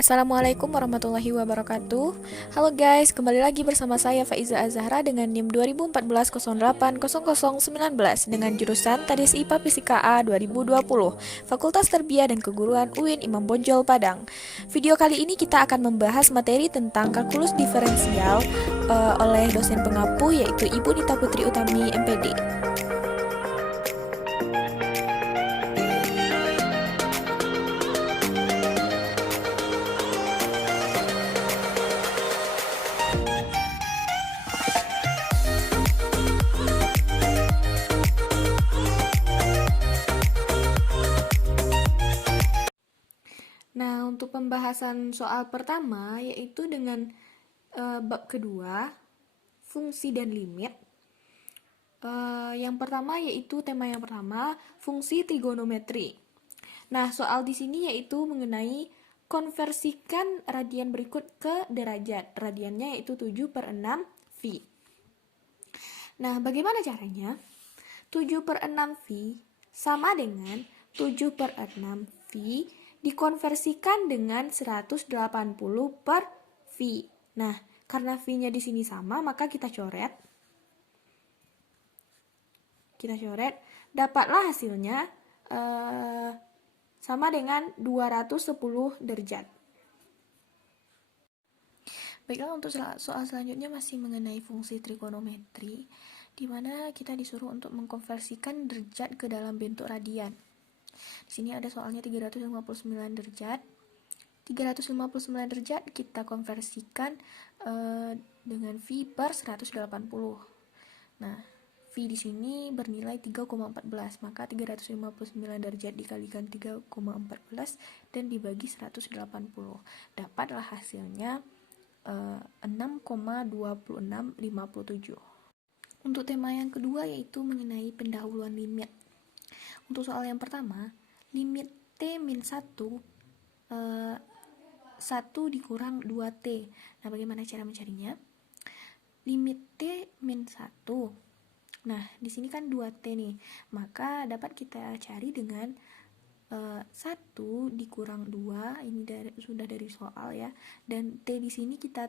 Assalamualaikum warahmatullahi wabarakatuh. Halo guys, kembali lagi bersama saya Faiza Azahra dengan NIM 2014080019 dengan jurusan Tadis IPA Fisika A 2020, Fakultas Tarbiyah dan Keguruan UIN Imam Bonjol Padang. Video kali ini kita akan membahas materi tentang kalkulus diferensial oleh dosen pengapu yaitu Ibu Nita Putri Utami MPD. Nah, untuk pembahasan soal pertama yaitu dengan bab kedua, fungsi dan limit. Yang pertama yaitu tema yang pertama, fungsi trigonometri. Nah, soal di sini yaitu mengenai konversikan radian berikut ke derajat. Radiannya yaitu 7/6 V. Nah, bagaimana caranya? 7/6 V sama dengan 7/6 V dikonversikan dengan 180 per V. Nah, karena V-nya di sini sama, maka kita coret. Dapatlah hasilnya sama dengan 210 derajat. Baiklah, untuk soal selanjutnya masih mengenai fungsi trigonometri, di mana kita disuruh untuk mengkonversikan derajat ke dalam bentuk radian. Di sini ada soalnya 359 derajat. 359 derajat kita konversikan dengan V per 180. Nah, V di sini bernilai 3,14, maka 359 derajat dikalikan 3,14 dan dibagi 180. Dapatlah hasilnya 6,2657. Untuk tema yang kedua yaitu mengenai pendahuluan limit. Untuk soal yang pertama, limit T-1 1 dikurang 2T. Nah, bagaimana cara mencarinya? Limit T-1. Nah, di sini kan 2T nih. Maka dapat kita cari dengan 1 dikurang 2, ini sudah dari soal ya. Dan T di sini kita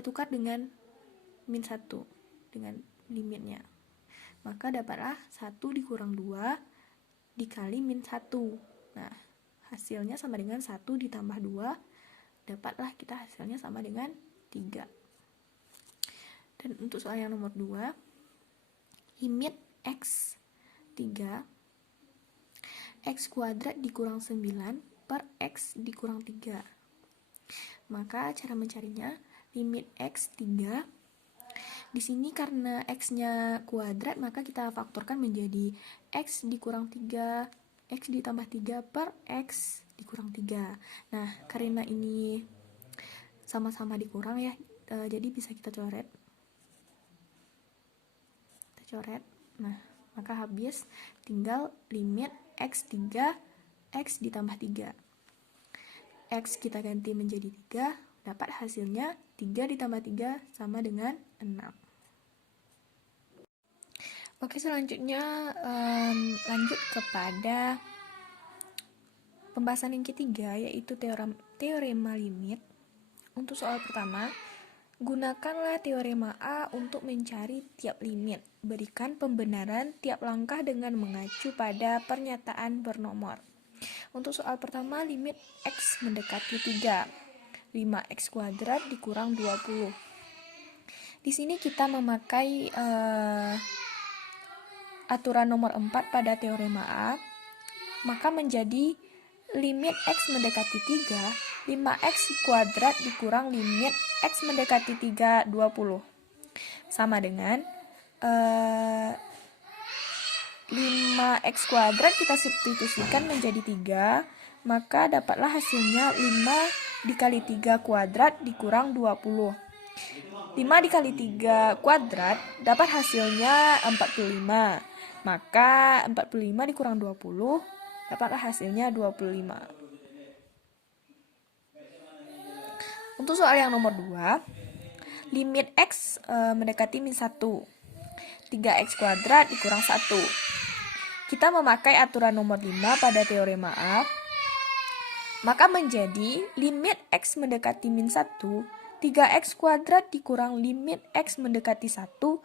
tukar dengan min 1 dengan limitnya. Maka dapatlah 1 dikurang 2 dikali min 1. Nah, hasilnya sama dengan 1 ditambah 2. Dapatlah kita hasilnya sama dengan 3. Dan untuk soal yang nomor 2, limit X 3, X kuadrat dikurang 9 per X dikurang 3. Maka cara mencarinya, limit X 3. Di sini karena X-nya kuadrat, maka kita faktorkan menjadi X dikurang 3, X ditambah 3 per X dikurang 3. Nah, karena ini sama-sama dikurang ya, jadi bisa kita coret. Nah, maka habis tinggal limit X3, X ditambah 3. X kita ganti menjadi 3, dapat hasilnya 3 ditambah 3 sama dengan 6. Oke, selanjutnya lanjut kepada pembahasan yang ketiga yaitu teorema limit. Untuk soal pertama, gunakanlah teorema A untuk mencari tiap limit. Berikan pembenaran tiap langkah dengan mengacu pada pernyataan bernomor. Untuk soal pertama, limit X mendekati 3. 5X kuadrat dikurang 20. Di sini kita memakai aturan nomor 4 pada teorema A. Maka menjadi limit X mendekati 3, 5X kuadrat dikurang limit X mendekati 3, 20. Sama dengan 5X kuadrat kita substitusikan menjadi 3, maka dapatlah hasilnya 5 dikali 3 kuadrat dikurang 20. 5 dikali 3 kuadrat dapat hasilnya 45. Maka 45 dikurang 20 dapatlah hasilnya 25. Untuk soal yang nomor 2, limit X mendekati min 1. 3X kuadrat dikurang 1. Kita memakai aturan nomor 5 pada teorema A. Maka menjadi limit X mendekati min 1, 3X kuadrat dikurang limit X mendekati 1, 1.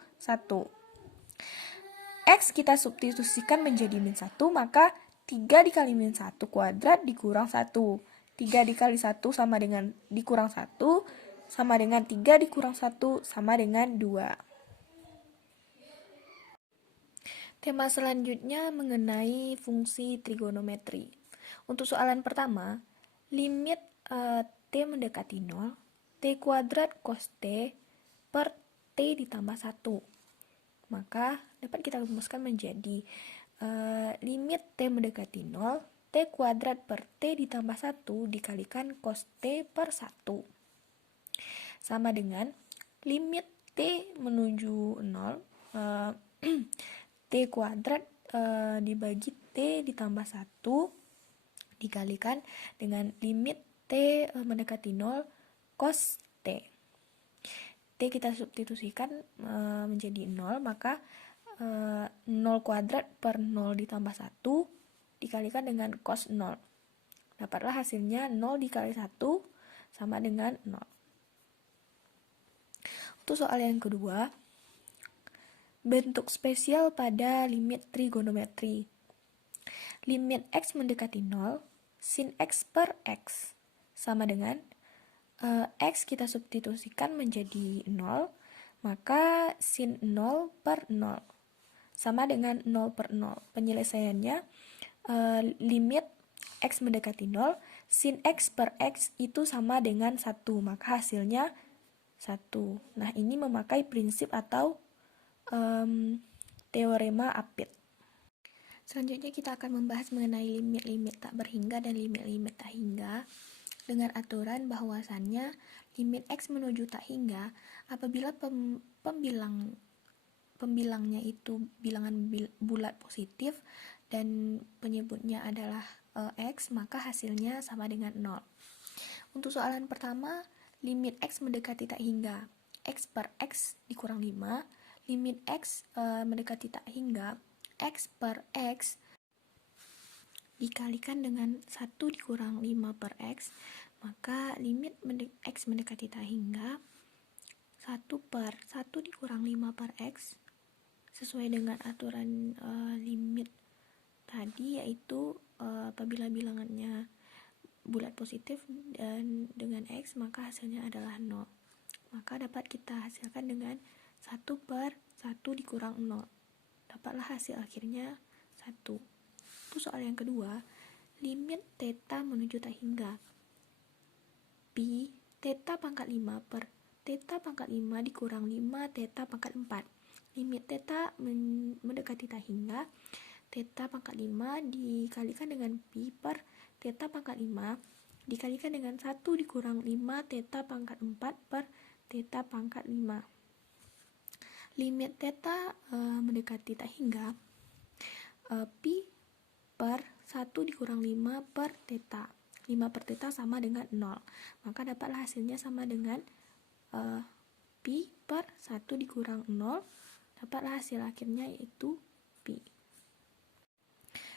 X kita substitusikan menjadi min 1, maka 3 dikali min 1 kuadrat dikurang 1. 3 dikali 1 sama dengan dikurang 1, sama dengan 3 dikurang 1 sama dengan 2. Tema selanjutnya mengenai fungsi trigonometri. Untuk soalan pertama, limit T mendekati 0, T kuadrat cos T per T ditambah 1. Maka dapat kita rumuskan menjadi limit T mendekati 0, T kuadrat per T ditambah 1 dikalikan cos T per 1. Sama dengan limit T menuju 0, T kuadrat dibagi T ditambah 1 dikalikan dengan limit T mendekati 0 cos T. T kita substitusikan menjadi 0, maka 0 kuadrat per 0 ditambah 1 dikalikan dengan cos 0. Dapatlah hasilnya 0 dikali 1 sama dengan 0. Untuk soal yang kedua, bentuk spesial pada limit trigonometri. Limit X mendekati 0, sin X per X sama dengan X kita substitusikan menjadi 0, maka sin 0 per 0 sama dengan 0 per 0. Penyelesaiannya limit X mendekati 0, sin X per X itu sama dengan 1, maka hasilnya 1. Nah, ini memakai prinsip atau teorema Apit. Selanjutnya kita akan membahas mengenai limit-limit tak berhingga dan limit-limit tak hingga dengan aturan bahwasannya limit X menuju tak hingga apabila pembilangnya itu bilangan bulat positif dan penyebutnya adalah X, maka hasilnya sama dengan 0. Untuk soalan pertama, limit X mendekati tak hingga, X per X dikurang 5, limit X mendekati tak hingga, X per X dikalikan dengan 1 dikurang 5 per X, maka limit X mendekati tak hingga 1 per 1 dikurang 5 per X sesuai dengan aturan limit tadi, yaitu apabila bilangannya bulat positif dan dengan X maka hasilnya adalah 0. Maka dapat kita hasilkan dengan 1 per 1 dikurang 0. Dapatlah hasil akhirnya 1. Itu soal yang kedua, limit theta menuju tak hingga. Pi theta pangkat 5 per theta pangkat 5 dikurang 5 theta pangkat 4. Limit theta mendekati tak hingga, theta pangkat 5 dikalikan dengan pi per theta pangkat 5 dikalikan dengan 1 dikurang 5 theta pangkat 4 per theta pangkat 5. Limit theta mendekati tak hingga, pi per 1 dikurang 5 per theta. 5 per theta sama dengan 0. Maka dapatlah hasilnya sama dengan pi per 1 dikurang 0. Dapatlah hasil akhirnya yaitu pi.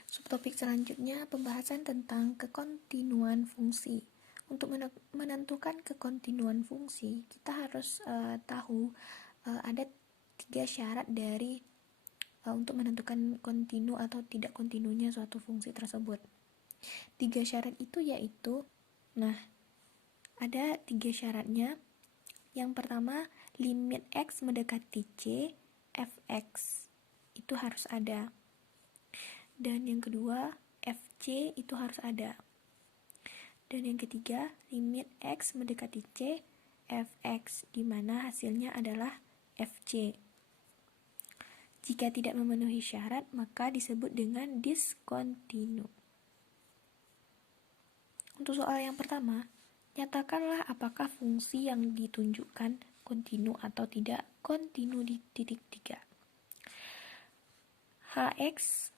Subtopik selanjutnya pembahasan tentang kekontinuan fungsi. Untuk menentukan kekontinuan fungsi, kita harus tahu ada 3 syarat dari untuk menentukan kontinu atau tidak kontinunya suatu fungsi tersebut. 3 syarat itu yaitu, ada 3 syaratnya. Yang pertama, limit X mendekati C, fx itu harus ada. Dan yang kedua, fc itu harus ada. Dan yang ketiga, limit X mendekati C, fx, di mana hasilnya adalah fc. Jika tidak memenuhi syarat, maka disebut dengan diskontinu. Untuk soal yang pertama, nyatakanlah apakah fungsi yang ditunjukkan kontinu atau tidak kontinu di titik 3. Hx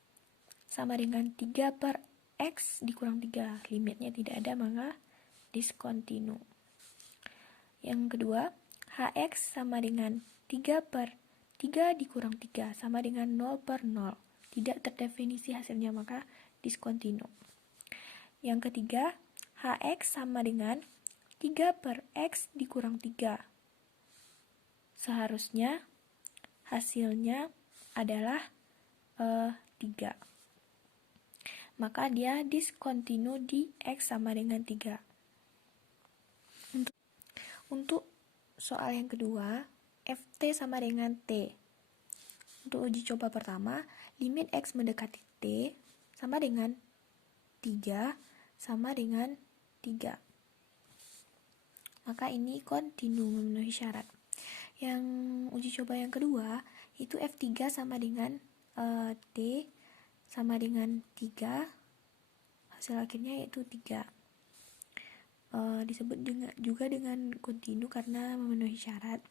sama dengan 3 per X dikurang 3. Limitnya tidak ada, maka diskontinu. Yang kedua, Hx sama dengan 3 per 3 dikurang 3 sama dengan 0 per 0. Tidak terdefinisi hasilnya, maka diskontinu. Yang ketiga, Hx sama dengan 3 per X dikurang 3. Seharusnya hasilnya adalah 3. Maka dia diskontinu di X sama dengan 3. Untuk soal yang kedua, Ft sama dengan T. Untuk uji coba pertama, limit X mendekati T sama dengan 3 sama dengan 3. Maka ini kontinu memenuhi syarat. Yang uji coba yang kedua, itu F3 sama dengan T sama dengan 3. Hasil akhirnya yaitu 3. Disebut juga dengan kontinu karena memenuhi syarat.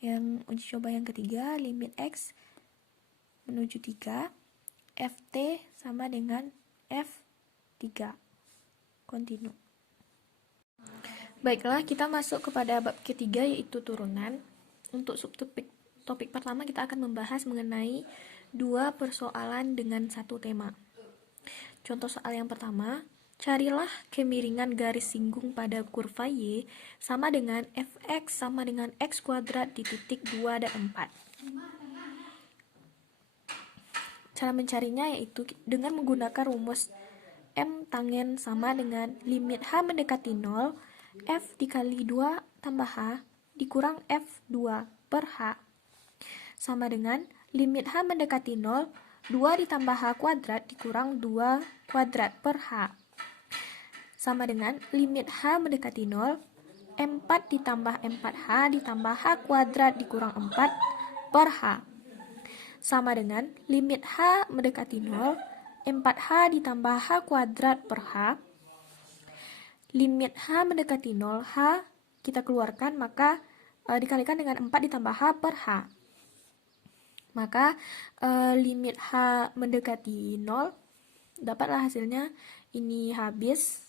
Yang uji coba yang ketiga, limit X menuju 3, Ft sama dengan F3. Kontinu. Baiklah, kita masuk kepada bab ketiga, yaitu turunan. Untuk subtopik pertama kita akan membahas mengenai 2 persoalan dengan satu tema. Contoh soal yang pertama, carilah kemiringan garis singgung pada kurva Y sama dengan Fx sama dengan X kuadrat di titik 2 dan 4. Cara mencarinya yaitu dengan menggunakan rumus M tangen sama dengan limit H mendekati 0, F dikali 2 tambah H dikurang F2 per H sama dengan limit H mendekati 0, 2 ditambah H kuadrat dikurang 2 kuadrat per H sama dengan limit H mendekati 0, 4 ditambah 4H ditambah H kuadrat dikurang 4 per H sama dengan limit H mendekati 0, 4H ditambah H kuadrat per H. Limit H mendekati 0, H kita keluarkan, maka dikalikan dengan 4 ditambah H per H. Maka limit H mendekati 0, dapatlah hasilnya ini habis.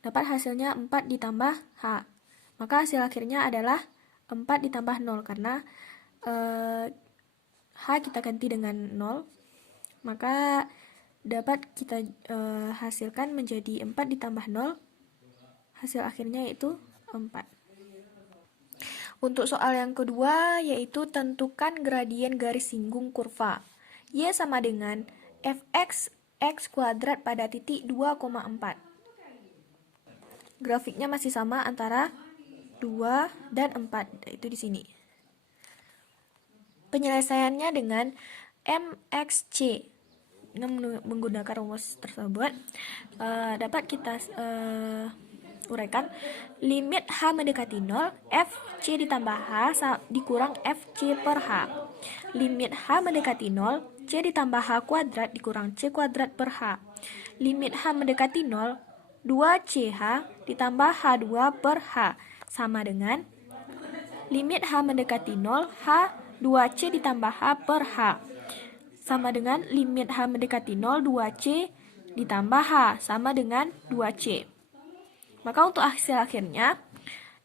Dapat hasilnya 4 ditambah H. Maka hasil akhirnya adalah 4 ditambah 0, karena H kita ganti dengan 0. Maka dapat kita hasilkan menjadi 4 ditambah 0. Hasil akhirnya yaitu 4. Untuk soal yang kedua, yaitu tentukan gradien garis singgung kurva. Y sama dengan Fx X kuadrat pada titik 2,4. Grafiknya masih sama antara 2 dan 4, yaitu di sini. Penyelesaiannya dengan MXC. Dengan menggunakan rumus tersebut, dapat kita uraikan limit H mendekati 0, Fc ditambah H dikurang Fc per H. Limit H mendekati 0, C ditambah H kuadrat dikurang C kuadrat per H. Limit H mendekati 0, 2CH ditambah H2 per H sama dengan limit H mendekati 0, H 2C ditambah H per H sama dengan limit H mendekati 0, 2C ditambah H sama dengan 2C. Maka untuk hasil akhirnya,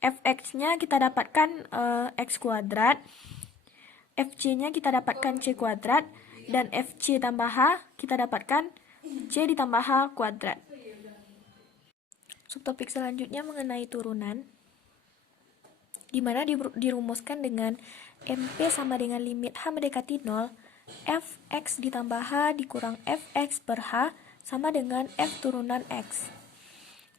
Fx-nya kita dapatkan X kuadrat, Fc-nya kita dapatkan C kuadrat, dan Fc tambah H kita dapatkan C ditambah H kuadrat. Subtopik selanjutnya mengenai turunan, di mana dirumuskan dengan MP sama dengan limit H mendekati 0, Fx ditambah H dikurang Fx per H sama dengan F turunan X.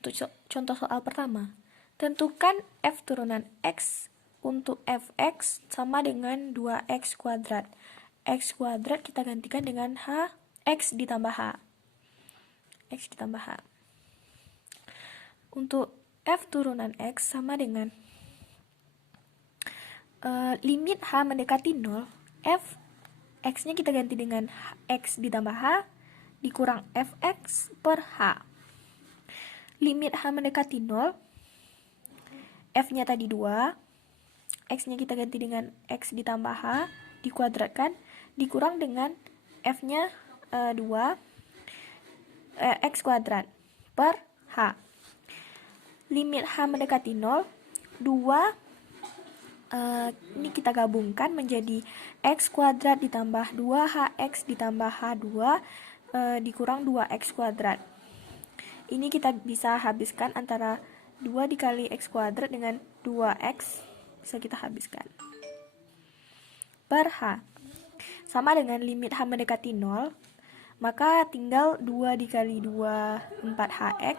Untuk contoh soal pertama, tentukan F turunan X untuk Fx sama dengan 2X kuadrat. X kuadrat kita gantikan dengan H, X ditambah H. X ditambah H. Untuk F turunan X sama dengan limit H mendekati 0, F X-nya kita ganti dengan X ditambah H dikurang Fx per H. Limit H mendekati 0, F-nya tadi 2, X-nya kita ganti dengan X ditambah H dikuadratkan dikurang dengan F-nya 2, X kuadrat per H. Limit H mendekati 0, 2 ini kita gabungkan menjadi X kuadrat ditambah 2HX ditambah H2 dikurang 2X kuadrat. ini kita bisa habiskan antara 2 dikali x kuadrat dengan 2x, bisa kita habiskan. Per H sama dengan limit H mendekati 0, maka tinggal 2 dikali 2, 4hx,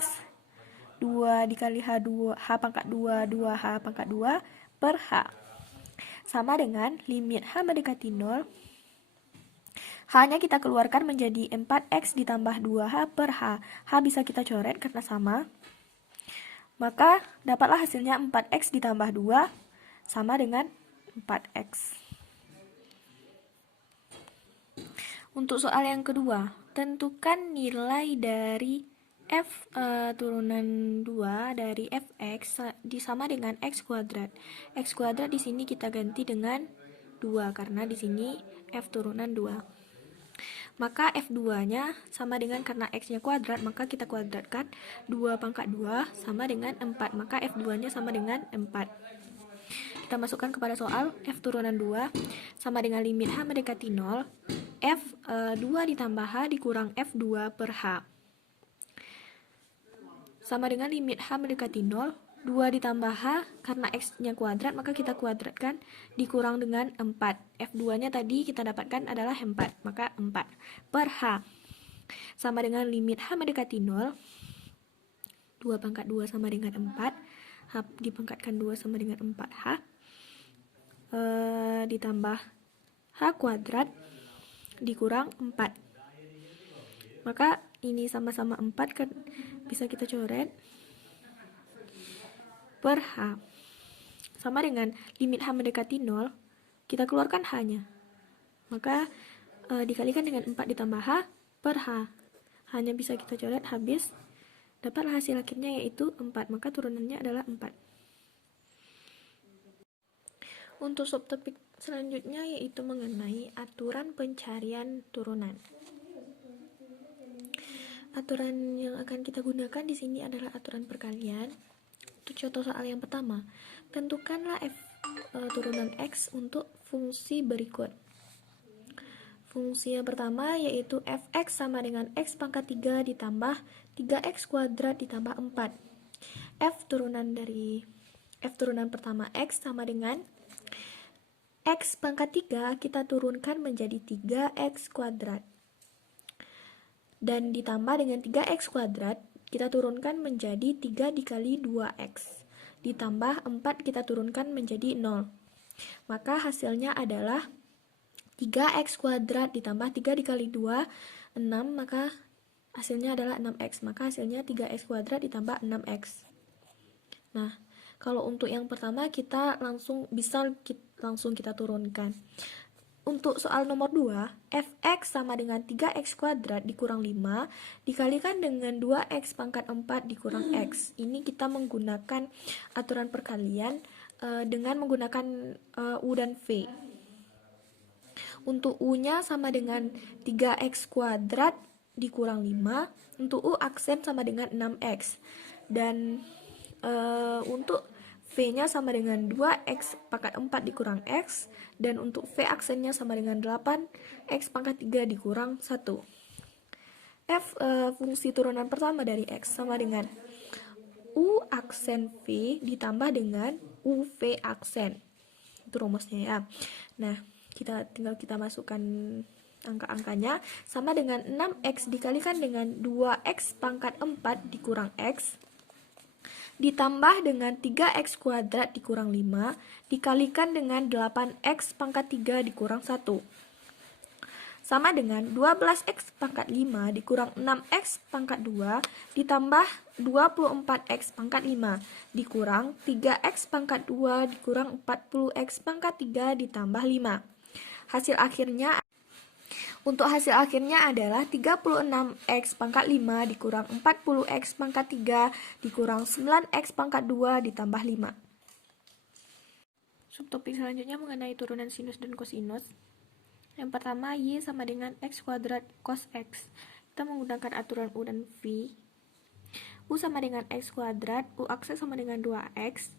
2 dikali H2, H pangkat 2, 2H pangkat 2 per H sama dengan limit H mendekati 0, H-nya kita keluarkan menjadi 4x ditambah 2H per H. H bisa kita coret karena sama. Maka dapatlah hasilnya 4x ditambah 2 sama dengan 4x. Untuk soal yang kedua, tentukan nilai dari f turunan 2 dari fx sama dengan x kuadrat. X kuadrat di sini kita ganti dengan 2 karena di sini f turunan 2. Maka f2-nya sama dengan, karena x-nya kuadrat, maka kita kuadratkan 2 pangkat 2 sama dengan 4, maka f2-nya sama dengan 4. Kita masukkan kepada soal, f turunan 2 sama dengan limit H mendekati 0, f2 ditambah H dikurang f2 per H. Sama dengan limit H mendekati 0, 2 ditambah H, karena X-nya kuadrat, maka kita kuadratkan, dikurang dengan 4. F2-nya tadi kita dapatkan adalah 4, maka 4 per H. Sama dengan limit H mendekati 0, 2 pangkat 2 sama dengan 4, H dipangkatkan 2 sama dengan 4H, ditambah H kuadrat, dikurang 4. Maka ini sama-sama 4 kan bisa kita coret per H sama dengan limit H mendekati 0, kita keluarkan H-nya, maka dikalikan dengan 4 ditambah H per H. H-nya bisa kita coret, habis, dapatlah hasil akhirnya yaitu 4, maka turunannya adalah 4. Untuk subtopik selanjutnya yaitu mengenai aturan pencarian turunan. Aturan yang akan kita gunakan di sini adalah aturan perkalian. Untuk contoh soal yang pertama, tentukanlah f turunan x untuk fungsi berikut. Fungsi yang pertama yaitu fx sama dengan x pangkat 3 ditambah 3x kuadrat ditambah 4. F turunan pertama x sama dengan x pangkat 3 kita turunkan menjadi 3x kuadrat. Dan ditambah dengan 3x kuadrat, kita turunkan menjadi 3 dikali 2x. Ditambah 4 kita turunkan menjadi 0. Maka hasilnya adalah 3x kuadrat ditambah 3 dikali 2, 6, maka hasilnya adalah 6x. Maka hasilnya 3x kuadrat ditambah 6x. Nah, kalau untuk yang pertama kita langsung kita turunkan. Untuk soal nomor 2, fx sama dengan 3x kuadrat dikurang 5 dikalikan dengan 2x pangkat 4 dikurang x. Ini kita menggunakan aturan perkalian dengan menggunakan U dan V. Untuk U-nya sama dengan 3x kuadrat dikurang 5, untuk U aksen sama dengan 6x. Dan untuk V-nya sama dengan 2x pangkat 4 dikurang x, dan untuk V aksennya sama dengan 8x pangkat 3 dikurang 1. F fungsi turunan pertama dari x sama dengan U aksen V ditambah dengan UV aksen. Itu rumusnya ya. Nah, tinggal kita masukkan angka-angkanya, sama dengan 6x dikalikan dengan 2x pangkat 4 dikurang x, ditambah dengan 3x kuadrat dikurang 5, dikalikan dengan 8x pangkat 3 dikurang 1. Sama dengan 12x pangkat 5 dikurang 6x pangkat 2, ditambah 24x pangkat 5, dikurang 3x pangkat 2, dikurang 40x pangkat 3, ditambah 5. Untuk hasil akhirnya adalah 36x pangkat 5 dikurang 40x pangkat 3 dikurang 9x pangkat 2 ditambah 5. Subtopik selanjutnya mengenai turunan sinus dan kosinus. Yang pertama, Y sama dengan X kuadrat cos X. Kita menggunakan aturan U dan V. U sama dengan X kuadrat, U aksen sama dengan 2X,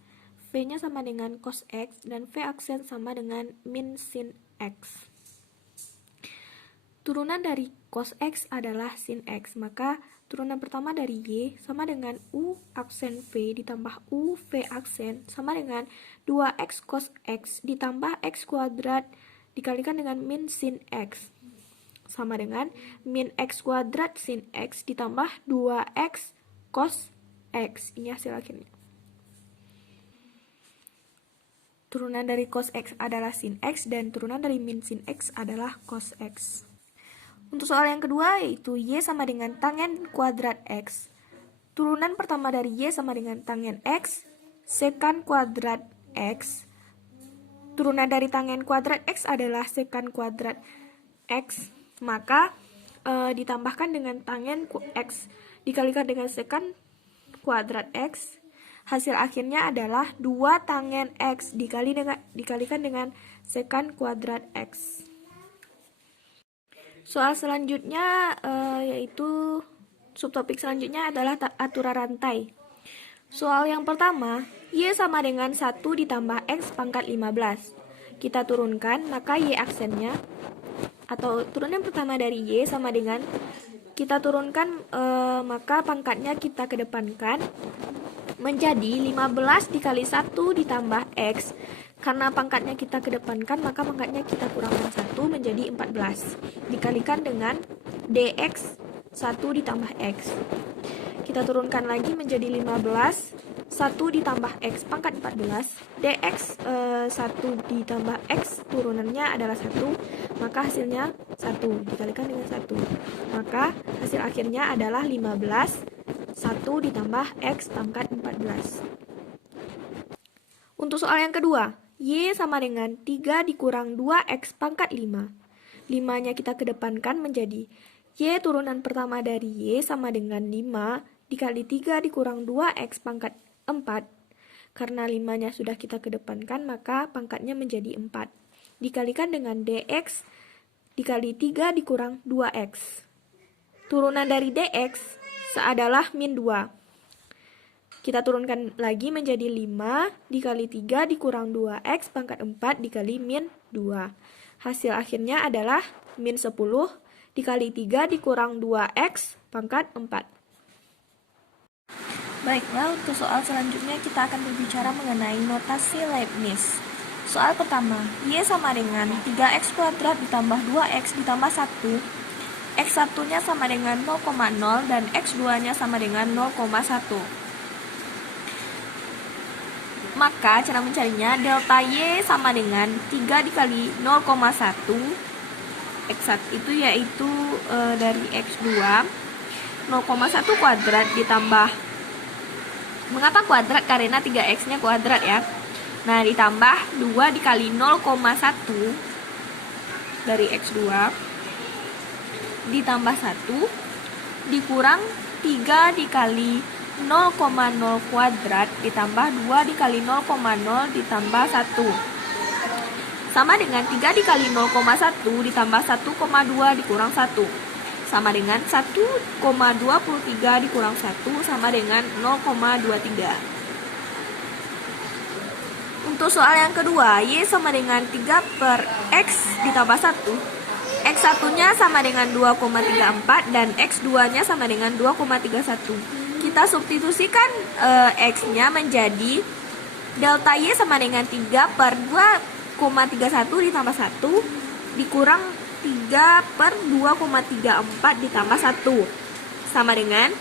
V-nya sama dengan cos X, dan V aksen sama dengan min sin X. Turunan dari cos X adalah sin X, maka Turunan pertama dari Y sama dengan U aksen V ditambah U V aksen sama dengan 2X cos X ditambah X kuadrat dikalikan dengan min sin X. Sama dengan min X kuadrat sin X ditambah 2X cos X. Ini hasil akhirnya. Turunan dari cos X adalah sin X dan turunan dari min sin X adalah cos X. Untuk soal yang kedua yaitu Y sama dengan tangen kuadrat X. Turunan pertama dari Y sama dengan tangen X, sekan kuadrat X. Turunan dari tangen kuadrat X adalah sekan kuadrat X. Maka ditambahkan dengan tangen X dikalikan dengan sekan kuadrat X. Hasil akhirnya adalah 2 tangen X dikalikan dengan sekan kuadrat X. Soal selanjutnya yaitu subtopik selanjutnya adalah aturan rantai. Soal yang pertama, Y sama dengan 1 ditambah X pangkat 15. Kita turunkan, maka Y aksennya atau turunan pertama dari Y sama dengan kita turunkan, maka pangkatnya kita kedepankan menjadi 15 dikali 1 ditambah X. Karena pangkatnya kita kedepankan, maka pangkatnya kita kurangkan 1 menjadi 14. Dikalikan dengan DX 1 ditambah X. Kita turunkan lagi menjadi 15, 1 ditambah X pangkat 14. DX 1 ditambah X turunannya adalah 1, maka hasilnya 1 dikalikan dengan 1. Maka hasil akhirnya adalah 15, 1 ditambah X pangkat 14. Untuk soal yang kedua, Y sama dengan 3 dikurang 2X pangkat 5. 5-nya kita kedepankan menjadi Y turunan pertama dari Y sama dengan 5 dikali 3 dikurang 2X pangkat 4. Karena 5-nya sudah kita kedepankan, maka pangkatnya menjadi 4. Dikalikan dengan DX dikali 3 dikurang 2X. Turunan dari DX adalah min 2. Kita turunkan lagi menjadi 5 dikali 3 dikurang 2X pangkat 4 dikali min 2. Hasil akhirnya adalah min 10 dikali 3 dikurang 2X pangkat 4. Baiklah, untuk soal selanjutnya kita akan berbicara mengenai notasi Leibniz. Soal pertama, Y sama dengan 3X kuadrat ditambah 2X ditambah 1. X1-nya sama dengan 0,0 dan X2-nya sama dengan 0,1. Maka cara mencarinya delta Y sama dengan 3 dikali 0,1 X1 itu yaitu dari X2 0,1 kuadrat ditambah, mengapa kuadrat? Karena 3X nya kuadrat ya. Nah ditambah 2 dikali 0,1 dari X2 ditambah 1 dikurang 3 dikali 0,0 kuadrat ditambah 2 dikali 0,0 ditambah 1 sama dengan 3 dikali 0,1 ditambah 1,2 dikurang 1 sama dengan 1,23 dikurang 1 sama dengan 0,23. Untuk soal yang kedua, Y sama dengan 3 per X ditambah 1. X1 nya sama dengan 2,34 dan X2 nya sama dengan 2,31. Kita substitusikan X-nya menjadi delta Y sama dengan 3 per 2,31 ditambah 1 dikurang 3 per 2,34 ditambah 1 sama dengan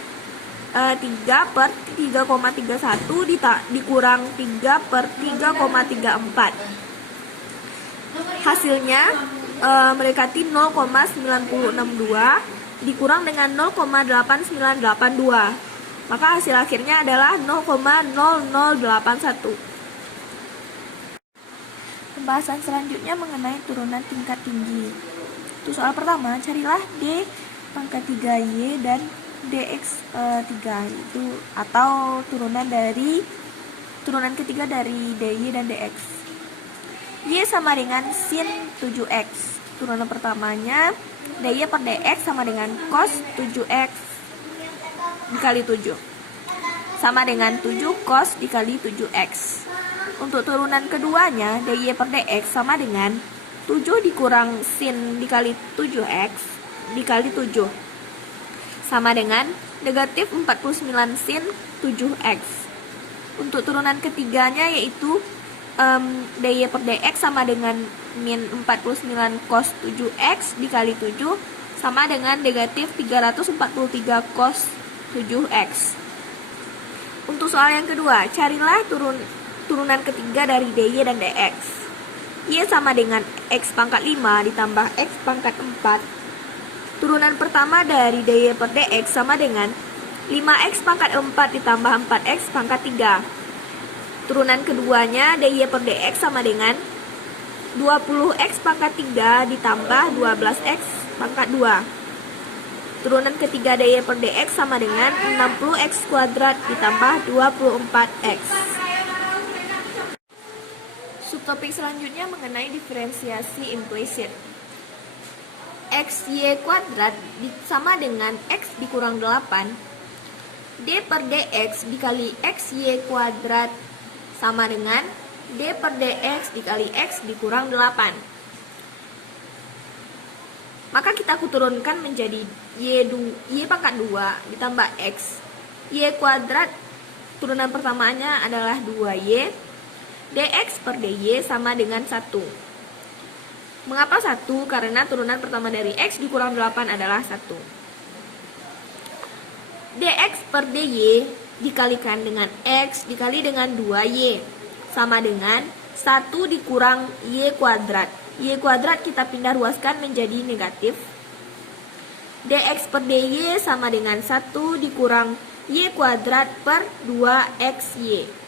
3 per 3,31 dikurang 3 per 3,34. Hasilnya mendekati 0,9062 dikurang dengan 0,8982. Maka hasil akhirnya adalah 0,0081. Pembahasan selanjutnya mengenai turunan tingkat tinggi. Untuk soal pertama, carilah D pangkat 3Y dan DX3 itu atau turunan ketiga dari DY dan DX. Y sama dengan sin 7X. Turunan pertamanya DY per DX sama dengan cos 7X dikali 7 sama dengan 7 cos dikali 7X. Untuk turunan keduanya DY per DX sama dengan 7 dikurang sin dikali 7X dikali 7 sama dengan negatif 49 sin 7x. Untuk turunan ketiganya yaitu dy per dx sama dengan min 49 cos 7x dikali 7 sama dengan negatif 343 cos 7x. Untuk soal yang kedua, carilah turunan ketiga dari dy dan dx. Y sama dengan x pangkat 5 ditambah x pangkat 4. Turunan pertama dari dy per dx sama dengan 5x pangkat 4 ditambah 4x pangkat 3. Turunan keduanya dy per dx sama dengan 20x pangkat 3 ditambah 12x pangkat 2. Turunan ketiga dy per dx sama dengan 60x kuadrat ditambah 24x. Subtopik selanjutnya mengenai diferensiasi implicit. Xy kuadrat sama dengan x dikurang 8. D per dx dikali xy kuadrat sama dengan D per dx dikali x dikurang 8. Maka kita turunkan menjadi y pangkat 2 ditambah x. Y kuadrat turunan pertamanya adalah 2y. Dx per dy sama dengan 1. Mengapa 1? Karena turunan pertama dari x dikurang 8 adalah 1. Dx per dy dikalikan dengan x dikali dengan 2y sama dengan 1 dikurang y kuadrat. Y kuadrat kita pindah ruaskan menjadi negatif. Dx per dy sama dengan 1 dikurang y kuadrat per 2xy.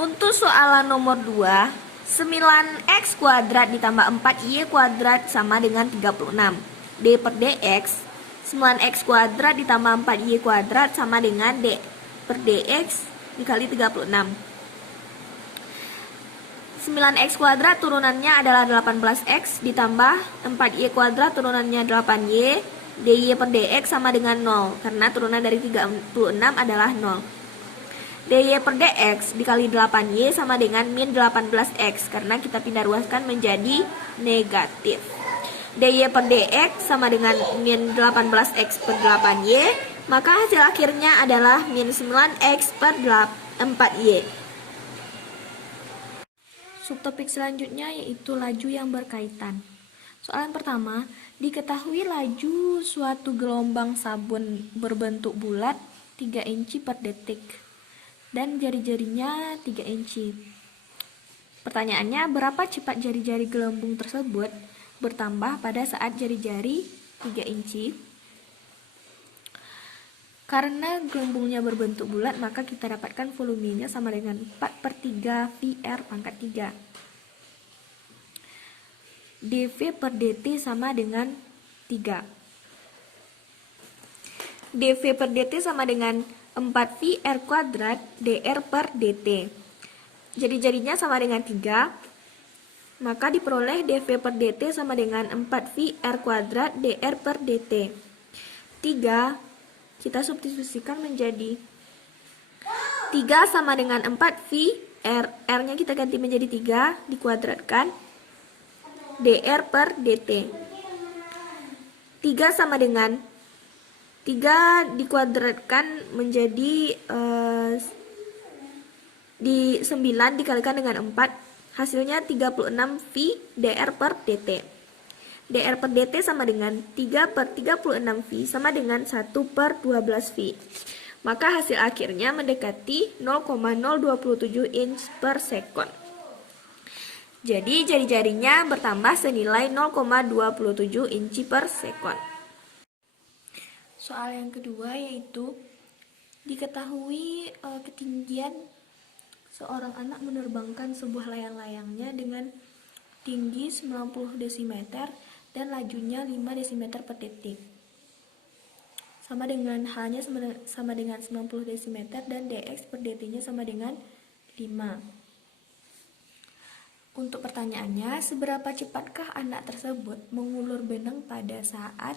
Untuk soalan nomor 2, 9x kuadrat ditambah 4y kuadrat sama dengan 36. D per dx 9x kuadrat ditambah 4y kuadrat sama dengan d per dx dikali 36. 9x kuadrat turunannya adalah 18x ditambah 4y kuadrat turunannya 8y. dy per dx sama dengan 0 karena turunan dari 36 adalah 0. dy per dx dikali 8y sama dengan min 18x karena kita pindah ruaskan menjadi negatif. Dy per dx sama dengan min 18x per 8y, maka hasil akhirnya adalah min 9x per 4y. Subtopik selanjutnya yaitu laju yang berkaitan. Soalan pertama, diketahui laju suatu gelombang sabun berbentuk bulat 3 inci per detik dan jari-jarinya 3 inci. Pertanyaannya, berapa cepat jari-jari gelembung tersebut bertambah pada saat jari-jari 3 inci? Karena gelembungnya berbentuk bulat, maka kita dapatkan volumenya sama dengan 4/3 VR pangkat 3. dV per dt sama dengan 3. dV per dt sama dengan 4 VR kuadrat dr per dt. Jari-jarinya sama dengan 3. Maka diperoleh dV per dt sama dengan 4 VR kuadrat dr per dt. 3 kita substitusikan menjadi 3 sama dengan 4 VR. R-nya kita ganti menjadi 3 dikuadratkan dr per dt. 3 sama dengan 3 dikuadratkan menjadi di 9 dikalikan dengan 4, hasilnya 36 V dr per dt. dr per dt sama dengan 3 per 36 V sama dengan 1 per 12 V. Maka hasil akhirnya mendekati 0,027 inch per sekon. Jadi jari-jarinya bertambah senilai 0,27 inci per sekon. Soal yang kedua yaitu diketahui ketinggian seorang anak menerbangkan sebuah layang-layangnya dengan tinggi 90 dm dan lajunya 5 dm per detik. Sama dengan H-nya sama dengan 90 dm dan dx per dt-nya sama dengan 5. Untuk pertanyaannya, seberapa cepatkah anak tersebut mengulur benang pada saat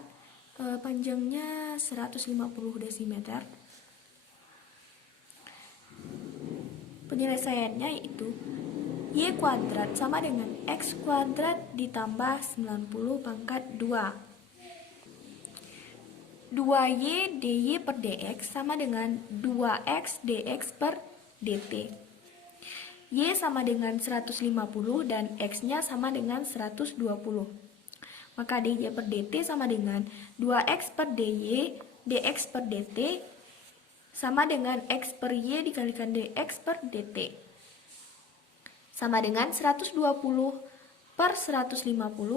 panjangnya 150 dm? Penyelesaiannya yaitu Y kuadrat sama dengan X kuadrat ditambah 90 pangkat 2. 2Y dy per dx sama dengan 2x dx per dt. Y sama dengan 150 dan X-nya sama dengan 120. Maka dy per dt sama dengan 2x per dy dx per dt sama dengan X per Y dikalikan dx per dt. Sama dengan 120 per 150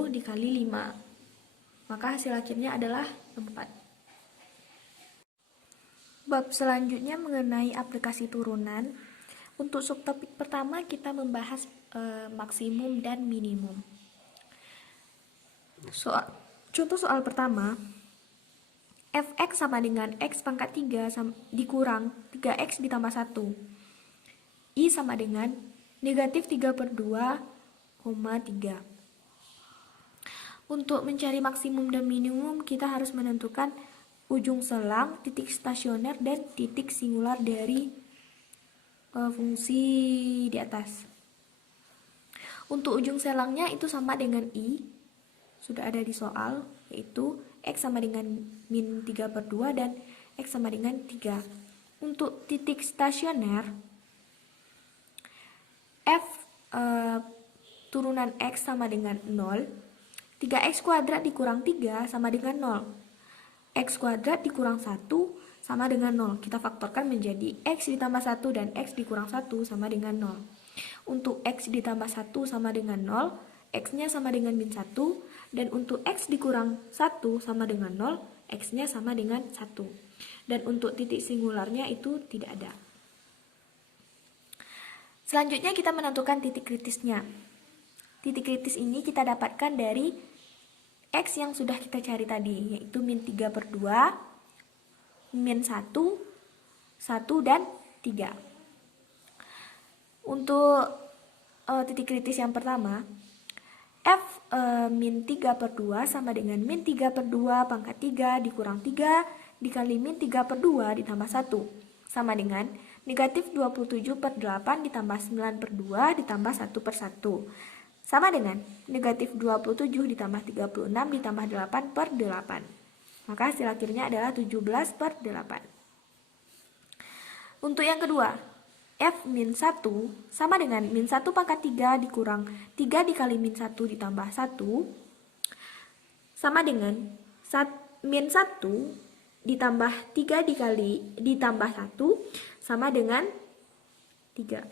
dikali 5. Maka hasil akhirnya adalah 4. Bab selanjutnya mengenai aplikasi turunan. Untuk subtopik pertama kita membahas maksimum dan minimum. Contoh soal pertama, fx sama dengan x pangkat 3 dikurang 3x ditambah 1. I sama dengan negatif 3/2, 3. Untuk mencari maksimum dan minimum, kita harus menentukan ujung selang, titik stasioner, dan titik singular dari fungsi di atas. Untuk ujung selangnya itu sama dengan I, sudah ada di soal, yaitu X sama dengan min 3/2 dan X sama dengan 3. Untuk titik stasioner, F turunan X sama dengan 0, 3x kuadrat dikurang 3 sama dengan 0. X kuadrat dikurang 1 sama dengan 0. Kita faktorkan menjadi X ditambah 1 dan X dikurang 1 sama dengan 0. Untuk X ditambah 1 sama dengan 0, X-nya sama dengan min 1. Dan untuk X dikurang 1 sama dengan 0, X-nya sama dengan 1. Dan untuk titik singularnya itu tidak ada. Selanjutnya kita menentukan titik kritisnya. Titik kritis ini kita dapatkan dari X yang sudah kita cari tadi, yaitu min 3/2, min 1, 1, dan 3. Untuk titik kritis yang pertama, F min 3/2 sama dengan min 3/2 pangkat 3 dikurang 3 dikali min 3/2 ditambah 1 sama dengan negatif 27/8 ditambah 9/2 ditambah 1/1 sama dengan negatif 27 ditambah 36 ditambah 8/8. Maka hasil akhirnya adalah 17/8. Untuk yang kedua, F min 1 sama dengan min 1 pangkat 3 dikurang 3 dikali min 1 ditambah 1 sama dengan min 1 ditambah 3 dikali ditambah 1 sama dengan 3.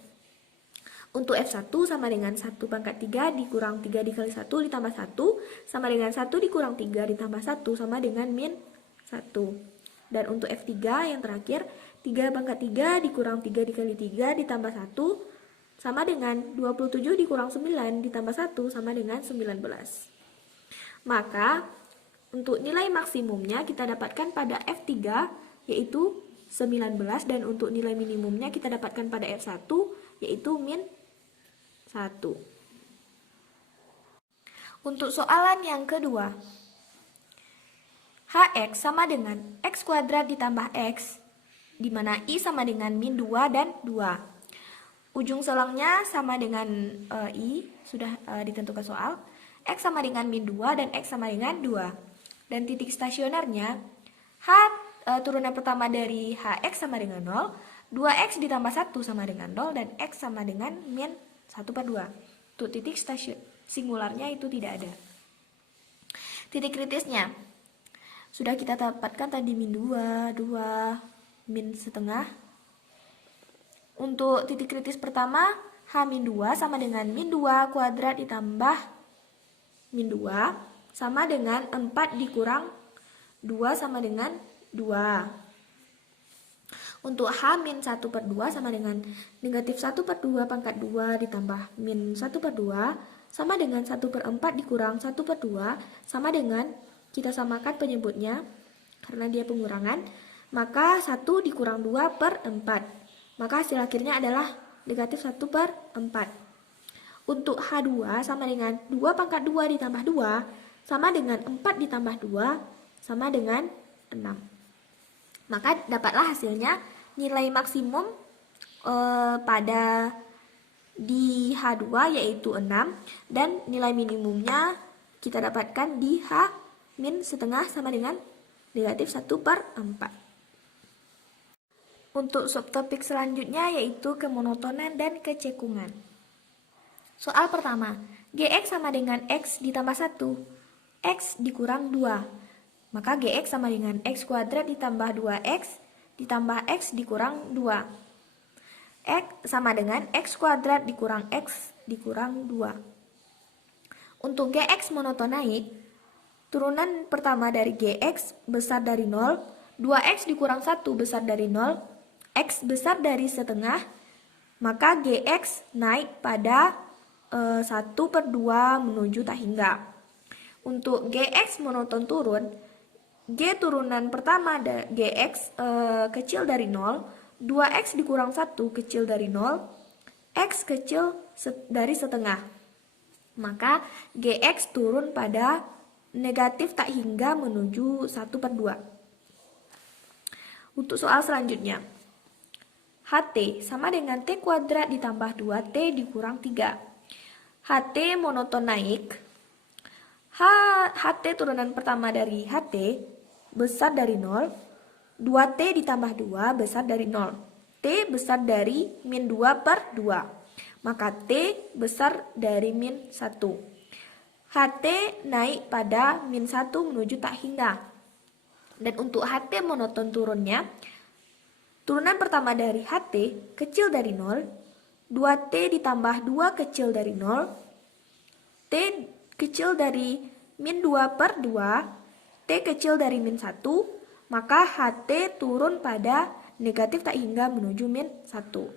Untuk F1 sama dengan 1 pangkat 3 dikurang 3 dikali 1 ditambah 1 sama dengan 1 dikurang 3 ditambah 1 sama dengan min 1. Dan untuk F3 yang terakhir, 3 pangkat 3 dikurang 3 dikali 3 ditambah 1 sama dengan 27 dikurang 9 ditambah 1 sama dengan 19. Maka untuk nilai maksimumnya kita dapatkan pada F3 yaitu 19 dan untuk nilai minimumnya kita dapatkan pada F1 yaitu min 1. Untuk soalan yang kedua, Hx sama dengan X kuadrat ditambah X, di mana I sama dengan min 2 dan 2. Ujung selangnya sama dengan I, sudah ditentukan soal. X sama dengan min 2 dan X sama dengan 2. Dan titik stasionernya, turunan pertama dari Hx sama dengan 0, 2x ditambah 1 sama dengan 0, dan X sama dengan min 1/2. Untuk titik singularnya itu tidak ada. Titik kritisnya sudah kita dapatkan tadi min 2, 2, min setengah. Untuk titik kritis pertama, H-2 sama dengan min 2 kuadrat ditambah min 2 sama dengan 4 dikurang 2 sama dengan 2. Untuk H-1/2 sama dengan negatif 1/2 pangkat 2 ditambah min 1/2 sama dengan 1/4 dikurang 1/2 sama dengan, kita samakan penyebutnya karena dia pengurangan, maka 1 dikurang 2/4. Maka hasil akhirnya adalah negatif 1/4. Untuk H2 sama dengan 2 pangkat 2 ditambah 2 sama dengan 4 ditambah 2 sama dengan 6. Maka dapatlah hasilnya nilai maksimum pada di H2 yaitu 6, dan nilai minimumnya kita dapatkan di H min setengah sama dengan negatif 1/4. Untuk subtopik selanjutnya yaitu kemonotonan dan kecekungan. Soal pertama, Gx sama dengan X ditambah 1, X dikurang 2. Maka Gx sama dengan X kuadrat ditambah 2X ditambah X dikurang 2. X sama dengan X kuadrat dikurang X dikurang 2. Untuk Gx monotonaik, turunan pertama dari Gx besar dari 0, 2X dikurang 1 besar dari 0, X besar dari setengah, maka Gx naik pada 1/2 menuju tak hingga. Untuk Gx monoton turun, G turunan pertama Gx kecil dari 0, 2X dikurang 1 kecil dari 0, X kecil dari setengah. Maka Gx turun pada negatif tak hingga menuju 1/2. Untuk soal selanjutnya, Ht sama dengan T kuadrat ditambah 2T dikurang 3. Ht monoton naik. Ht turunan pertama dari Ht besar dari 0, 2T ditambah 2 besar dari 0. T besar dari min 2/2. Maka T besar dari min 1. Ht naik pada min 1 menuju tak hingga. Dan untuk Ht monoton turunnya, turunan pertama dari Ht kecil dari 0, 2T ditambah 2 kecil dari 0, T kecil dari min 2/2, T kecil dari min 1, maka Ht turun pada negatif tak hingga menuju min 1.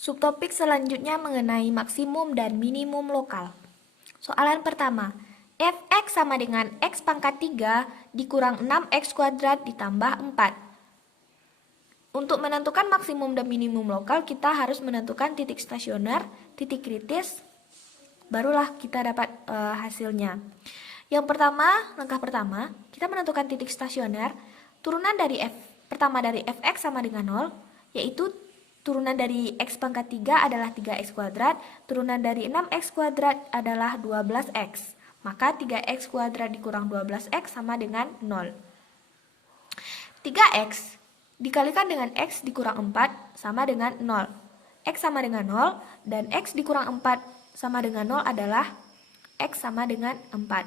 Subtopik selanjutnya mengenai maksimum dan minimum lokal. Soalan pertama, Fx sama dengan X pangkat 3 dikurang 6X kuadrat ditambah 4. Untuk menentukan maksimum dan minimum lokal, kita harus menentukan titik stasioner, titik kritis, barulah kita dapat hasilnya. Yang pertama, langkah pertama, kita menentukan titik stasioner. Turunan dari pertama dari Fx sama dengan 0, yaitu turunan dari X pangkat 3 adalah 3X kuadrat, turunan dari 6X kuadrat adalah 12X. Maka 3X kuadrat dikurang 12X sama dengan 0. 3X dikalikan dengan X dikurang 4 sama dengan 0. X sama dengan 0 dan X dikurang 4 sama dengan 0 adalah X sama dengan 4.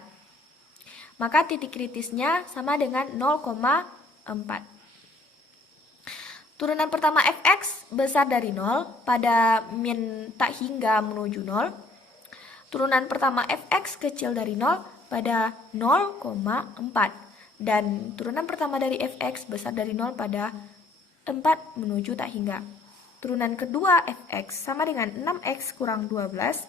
Maka titik kritisnya sama dengan 0,4. Turunan pertama Fx besar dari 0 pada min tak hingga menuju 0. Turunan pertama Fx kecil dari 0 pada 0,4. Dan turunan pertama dari Fx besar dari 0 pada 4 menuju tak hingga. Turunan kedua Fx sama dengan 6X kurang 12.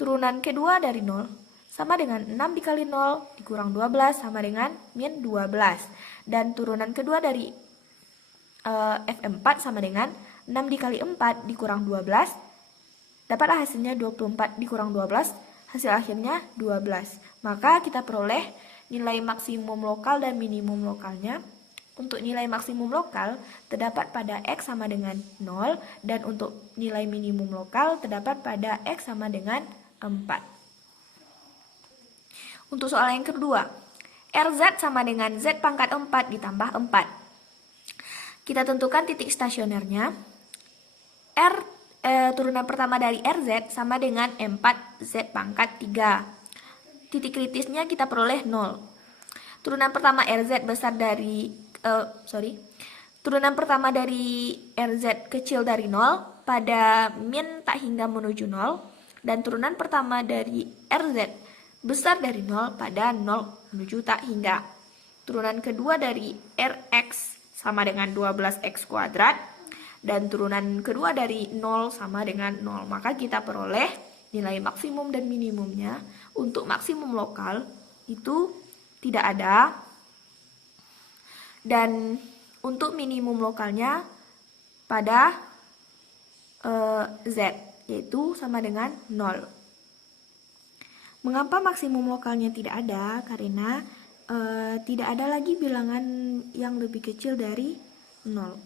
Turunan kedua dari 0 sama dengan 6 dikali 0 dikurang 12 sama dengan min 12. Dan turunan kedua dari F4 sama dengan 6 dikali 4 dikurang 12. Dapatlah hasilnya 24 dikurang 12. Hasil akhirnya 12. Maka kita peroleh nilai maksimum lokal dan minimum lokalnya. Untuk nilai maksimum lokal terdapat pada X sama dengan 0. Dan untuk nilai minimum lokal terdapat pada X sama dengan 4. Untuk soal yang kedua, RZ sama dengan Z pangkat 4 ditambah 4. Kita tentukan titik stasionernya. Turunan pertama dari RZ sama dengan 4Z pangkat 3. Titik kritisnya kita peroleh 0. Turunan pertama RZ besar dari turunan pertama dari RZ kecil dari 0 pada min tak hingga menuju 0. Dan turunan pertama dari RZ besar dari 0 pada 0 menuju tak hingga. Turunan kedua dari RX sama dengan 12X kuadrat, dan turunan kedua dari 0 sama dengan 0. Maka kita peroleh nilai maksimum dan minimumnya. Untuk maksimum lokal itu tidak ada, dan untuk minimum lokalnya pada Z, yaitu sama dengan 0. Mengapa maksimum lokalnya tidak ada? Karena tidak ada lagi bilangan yang lebih kecil dari 0.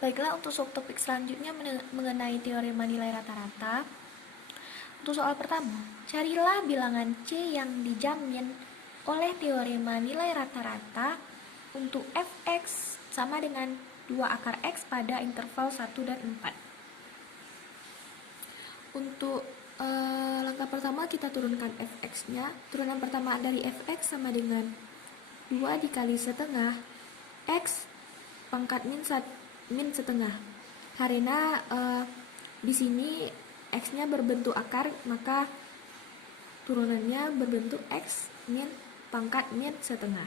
Baiklah, untuk subtopik selanjutnya mengenai teorema nilai rata-rata. Untuk soal pertama, carilah bilangan C yang dijamin oleh teorema nilai rata-rata untuk fx sama dengan 2 akar x pada interval 1 dan 4. Untuk langkah pertama kita turunkan fx-nya. Turunan pertama dari fx sama dengan 2 dikali setengah x pangkat min setengah. Karena di sini x-nya berbentuk akar, maka turunannya berbentuk x min pangkat min setengah.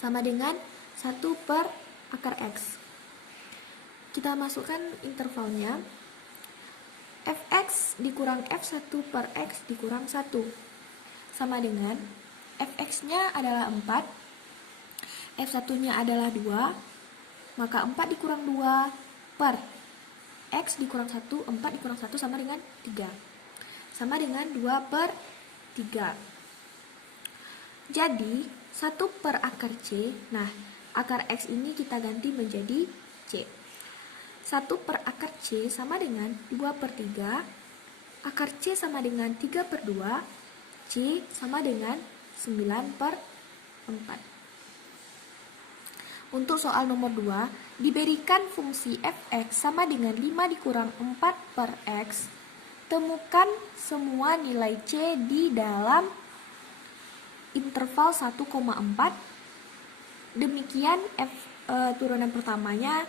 Sama dengan 1 per akar x. Kita masukkan intervalnya. Fx dikurang f1 per x dikurang 1. Sama dengan fx-nya adalah 4. F1-nya adalah 2. Maka 4 dikurang 2 per x dikurang 1, 4 dikurang 1 sama dengan 3. Sama dengan 2 per 3. Jadi 1 per akar C. Nah, akar x ini kita ganti menjadi C. 1 per akar C sama dengan 2 per 3. Akar C sama dengan 3 per 2. C sama dengan 9 per 4. Untuk soal nomor 2, diberikan fungsi fx sama dengan 5 dikurang 4 per x. Temukan semua nilai C di dalam interval 1,4. Demikian turunan pertamanya,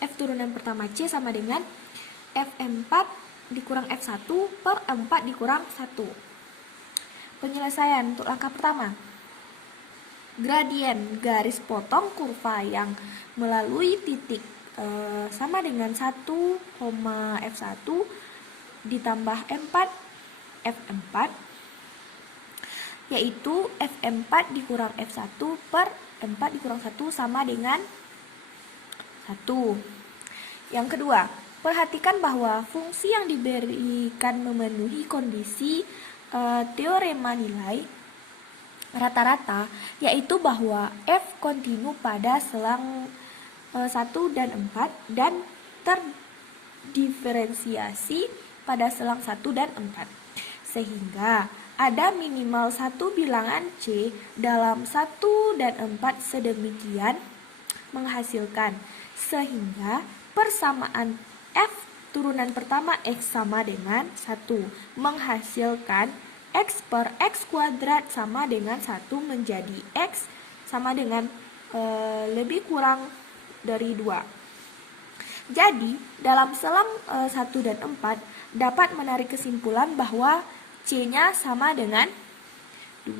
f turunan pertama C sama dengan f4 dikurang f1 per 4 dikurang 1. Penyelesaian untuk langkah pertama. Gradien garis potong kurva yang melalui titik sama dengan 1, f1 ditambah f4 yaitu f4 dikurang f1 per 4 dikurang 1 sama dengan 1. Yang kedua, perhatikan bahwa fungsi yang diberikan memenuhi kondisi teorema nilai rata-rata, yaitu bahwa f kontinu pada selang 1 dan 4 dan terdiferensiasi pada selang 1 dan 4. Sehingga ada minimal satu bilangan C dalam 1 dan 4 sedemikian menghasilkan sehingga persamaan f turunan pertama x sama dengan 1 menghasilkan x per x kuadrat sama dengan 1 menjadi x sama dengan lebih kurang dari 2. Jadi, dalam selang 1 dan 4 dapat menarik kesimpulan bahwa C-nya sama dengan 2.